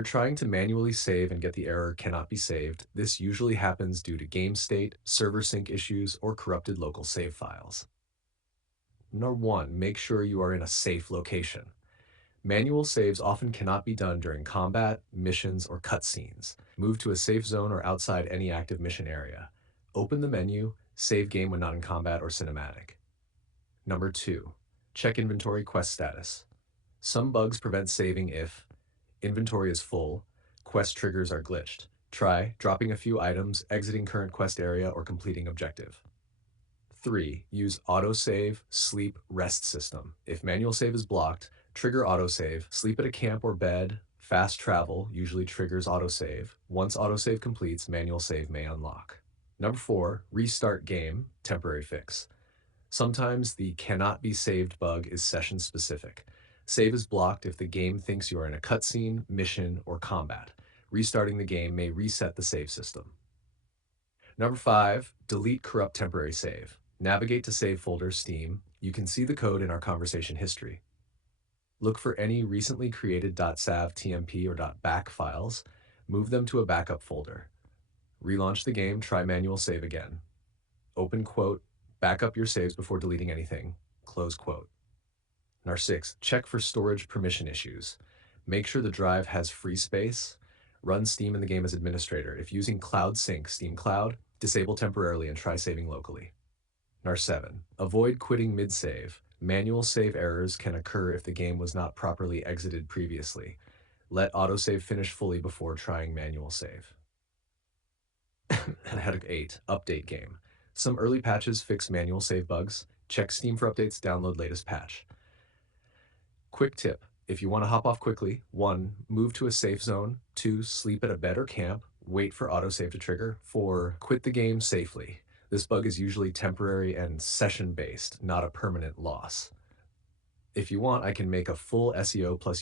You're trying to manually save and get the error cannot be saved. This usually happens due to game state, server sync issues, or corrupted local save files. Number 1, make sure you are in a safe location. Manual saves often cannot be done during combat, missions, or cutscenes. Move to a safe zone or outside any active mission area. Open the menu, save game when not in combat or cinematic. Number 2, check inventory quest status. Some bugs prevent saving if inventory is full, quest triggers are glitched. Try dropping a few items, exiting current quest area, or completing objective. 3. Use autosave, sleep, rest system. If manual save is blocked, trigger autosave. Sleep at a camp or bed. Fast travel usually triggers autosave. Once autosave completes, manual save may unlock. Number 4. Restart game, temporary fix. Sometimes the cannot be saved bug is session specific. Save is blocked if the game thinks you are in a cutscene, mission, or combat. Restarting the game may reset the save system. Number 5, delete corrupt temporary save. Navigate to save folder Steam. You can see the code in our conversation history. Look for any recently created .sav, tmp, or .back files. Move them to a backup folder. Relaunch the game, try manual save again. Open quote, back up your saves before deleting anything, close quote. Number 6, check for storage permission issues. Make sure the drive has free space. Run Steam in the game as administrator. If using Cloud Sync, Steam Cloud, disable temporarily and try saving locally. Number 7, avoid quitting mid-save. Manual save errors can occur if the game was not properly exited previously. Let autosave finish fully before trying manual save. And 8, update game. Some early patches fix manual save bugs. Check Steam for updates, download latest patch. Quick tip, if you want to hop off quickly, 1, move to a safe zone. 2, sleep at a bed or camp. Wait for autosave to trigger. 4, quit the game safely. This bug is usually temporary and session-based, not a permanent loss. If you want, I can make a full SEO plus